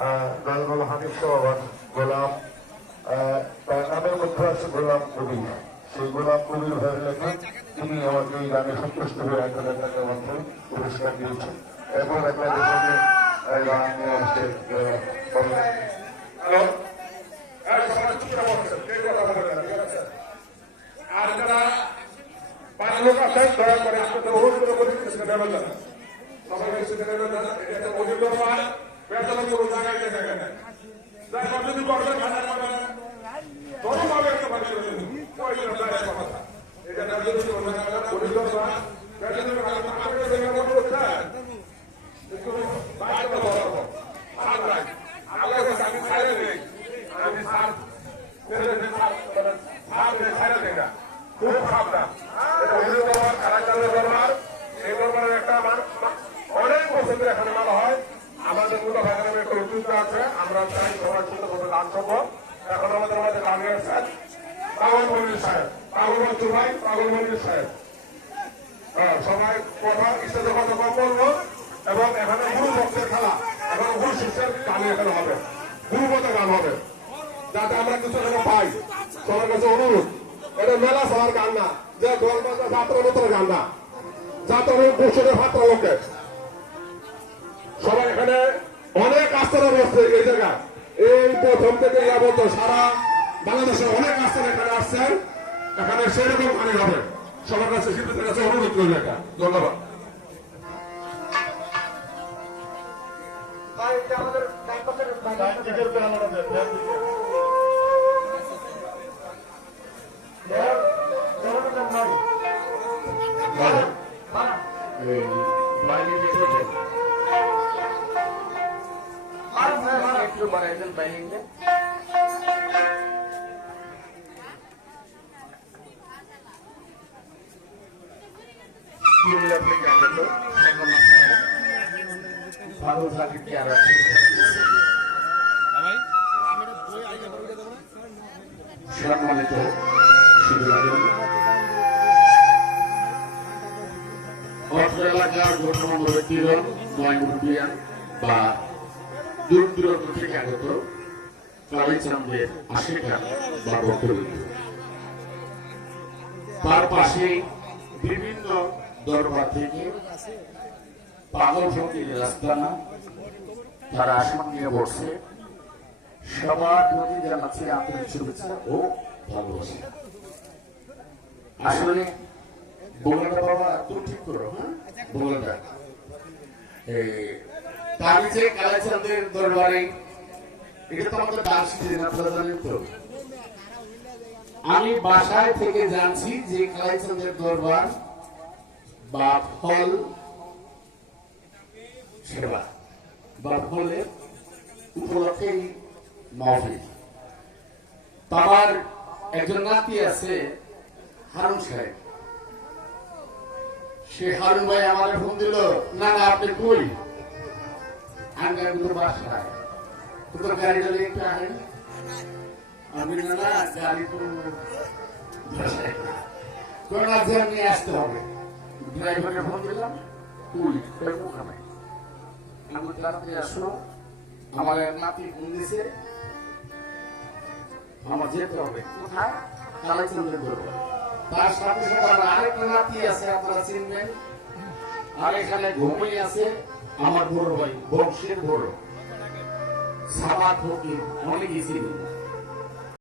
দয়াল হানিফ সহ গোলাম তার নামের মধ্যে আছে গোলাম কবি। সেই গোলাম কবির ভাইয়ের লেখা তিনি আমাকে এই গানে সন্তুষ্ট হয়ে 1,000 টাকার মাধ্যমে পুরস্কার দিয়েছেন। এবং আপনাদের সঙ্গে গান নিয়ে আসছে আর যারা 5 লোক আছেন দয়া করে আপনাদের অনুরোধ করে নেবেন না, সবাই এসে নেবেন না। এটা অধিকার পায় বেতন কোনো জায়গায় দেখা যায় যাই যদি করবেন ভাড়া করবেন তরুণভাবে একটা বাড়ি করে পয়সা দেয় কথা এটা যদি অধিকার পায় বেতন আপনাকে দেখা করতে একটু বাইরে বলবো আল্লাহ আমি ছাড়ে নেই আমি সার ছাড়ে দেয় না খুব খাবনা এই দরবারের একটা অনেক বছর এখানে ভালো হয়। আমাদের মতো ভাইয়ের একটা উদ্যোগ আছে, আমরা চাই সবাই ছোট ছোট গান করবো। এখন আমাদের মাঝে গান গেছেন পাগল মন্দির সাহেব, পাগল মন্দির ভাই, পাগল মন্দির সাহেব। সবাই কথা ইস্তের কথা বলবো এবং এখানে গুরু ভক্তের খেলা এবং গুরু শিষ্যের গান এখানে হবে, গুরুমত গান হবে, যাতে আমরা কিছু এখানে পাই। সবার কাছে অনুরোধ, এটা মেলা সবার গান না, যে দল বাজা যাত্রা মতো গান না, যাত্রা বছরের হাতটা লোকে সবাই এখানে অনেক আস্থারা বসছে এই জায়গা। এই প্রথম থেকে যাবত সারা বাংলাদেশের অনেক আস্থারা এখানে আসছেন, এখানে সেরকম গান হবে। সবার কাছে শিল্পীদের কাছে অনুরোধ করবে এটা। ধন্যবাদ। সম্মানিত অত্র এলাকার গণ্যমান্য ব্যক্তিগণ, নয়মুরবিয়ান বা দূর দূরান্ত থেকে আগত কালীচাঁদের আশিকা বা ভক্তবৃন্দ, তার পাশে বিভিন্ন দরবার থেকে পাগল ফকিরের রাস্তানা তারা আসন নিয়ে বসছে। সবার প্রতি জানাচ্ছি আন্তরিক শুভেচ্ছা ও ভালোবাসা। আসলে বগুড়াটা বাবা তো ঠিক করো, হ্যাঁ বগুড়াটা তার যে কালীচাঁদের দরবারে এটা তো আমাদের দাস ছিলেন, আপনারা জানেন তো। আমি বাসায় থেকে জানছি যে কালীচাঁদের দরবার বা ফল সেবা বা ফলের উপলক্ষেই মাহফিল। আমার একজন নাতি আছে হারুন সাহেব, সে হারুন ভাই আমার ফোন দিল, না না আপনি কই? আমি তোর বাসায়, তোর গাড়ি গেলে একটু আহেন। আমি না না গাড়ি তো বাসায় না, নিয়ে আসতে হবে। ড্রাইভারকে ফোন দিলাম, তুই ওখানে আমি তাড়াতাড়ি আসো, আমার নাতি ফোন দিছে, আমার যেতে হবে। কোথায়? কালীচাঁদের দরবার। তার সাথে সাথে আমার আরেকটা নাতি আছে, আপনারা চিনবেন, আর এখানে ঘুমিয়ে আছে আমার বড় ভাই, বংশের বড় সামাদ ফকির, অনেক ইসি।